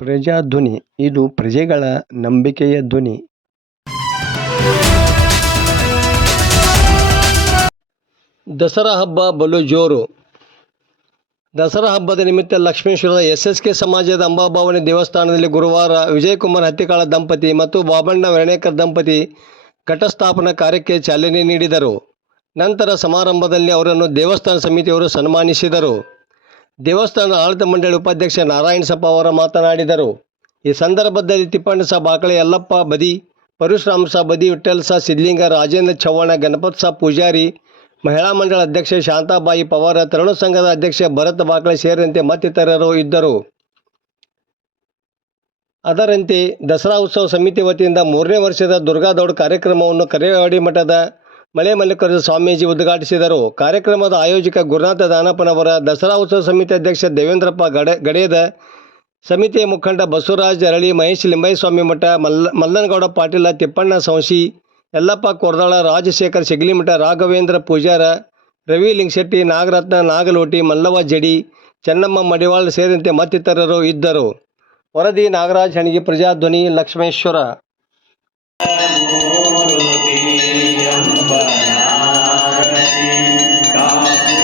ಪ್ರಜಾಧ್ವನಿ ಇದು ಪ್ರಜೆಗಳ ನಂಬಿಕೆಯ ಧ್ವನಿ. ದಸರಾ ಹಬ್ಬ ಬಲು ಜೋರು. ದಸರಾ ಹಬ್ಬದ ನಿಮಿತ್ತ ಲಕ್ಷ್ಮೇಶ್ವರದ ಎಸ್.ಎಸ್.ಕೆ ಸಮಾಜದ ಅಂಬಾಭವಾನಿ ದೇವಸ್ಥಾನದಲ್ಲಿ ಗುರುವಾರ ವಿಜಯಕುಮಾರ್ ಹತ್ತಿಕಾಳ ದಂಪತಿ ಮತ್ತು ಬಾಬಣ್ಣ ವೆರ್ಣೇಕರ್ ದಂಪತಿ ಘಟಸ್ಥಾಪನಾ ಕಾರ್ಯಕ್ಕೆ ಚಾಲನೆ ನೀಡಿದರು. ನಂತರ ಸಮಾರಂಭದಲ್ಲಿ ಅವರನ್ನು ದೇವಸ್ಥಾನ ಸಮಿತಿಯವರು ಸನ್ಮಾನಿಸಿದರು. ದೇವಸ್ಥಾನದ ಆಡಳಿತ ಮಂಡಳಿ ಉಪಾಧ್ಯಕ್ಷ ನಾರಾಯಣಸಪ್ಪ ಅವರು ಮಾತನಾಡಿದರು. ಈ ಸಂದರ್ಭದಲ್ಲಿ ತಿಪ್ಪಣ್ಣ ಸಾ ಬಾಕಳೆ, ಯಲ್ಲಪ್ಪ ಬದಿ, ಪರಶುರಾಮ ಸಾ ಬದಿ, ವಿಠ್ಠಲ ಸಾ ಸಿದ್ಲಿಂಗ, ರಾಜೇಂದ್ರ ಚವ್ಹಾಣ, ಗಣಪತ್ ಸಾ ಪೂಜಾರಿ, ಮಹಿಳಾ ಮಂಡಳ ಅಧ್ಯಕ್ಷೆ ಶಾಂತಾಬಾಯಿ ಪವಾರ, ತರುಣ ಸಂಘದ ಅಧ್ಯಕ್ಷ ಭರತ್ ಬಾಕಳೆ ಸೇರಿದಂತೆ ಮತ್ತಿತರರು ಇದ್ದರು. ಅದರಂತೆ ದಸರಾ ಉತ್ಸವ ಸಮಿತಿ ವತಿಯಿಂದ 3ನೇ ವರ್ಷದ ದುರ್ಗಾದೌಡ್ ಕಾರ್ಯಕ್ರಮವನ್ನು ಕರೇವಾಡಿ ಮಠದ ಮಳೆ ಮಲ್ಲಿಕಾರ್ಜುನ ಸ್ವಾಮೀಜಿ ಉದ್ಘಾಟಿಸಿದರು. ಕಾರ್ಯಕ್ರಮದ ಆಯೋಜಕ ಗುರುನಾಥ ದಾನಪ್ಪನವರ, ದಸರಾ ಉತ್ಸವ ಸಮಿತಿ ಅಧ್ಯಕ್ಷ ದೇವೇಂದ್ರಪ್ಪ ಗಡೇದ, ಸಮಿತಿಯ ಮುಖಂಡ ಬಸವರಾಜ ಅರಳಿ, ಮಹೇಶ್ ಲಿಂಬೈಸ್ವಾಮಿ ಮಠ, ಮಲ್ಲನಗೌಡ ಪಾಟೀಲ, ತಿಪ್ಪಣ್ಣ ಸೌಶಿ, ಯಲ್ಲಪ್ಪ ಕೊರ್ದಾಳ, ರಾಜಶೇಖರ್ ಶಿಗ್ಲಿಮಠ, ರಾಘವೇಂದ್ರ ಪೂಜಾರ, ರವಿ ಲಿಂಗಶೆಟ್ಟಿ, ನಾಗರತ್ನ ನಾಗಲೋಟಿ, ಮಲ್ಲವ್ವ ಜಡಿ, ಚೆನ್ನಮ್ಮ ಮಡಿವಾಳ ಸೇರಿದಂತೆ ಮತ್ತಿತರರು ಇದ್ದರು. ವರದಿ ನಾಗರಾಜ್ ಹಣಗಿ, ಪ್ರಜಾಧ್ವನಿ, ಲಕ್ಷ್ಮೇಶ್ವರ. ಮೂರುತಿ ಎಂಬ ನಾರಸಿ ಕಾಪು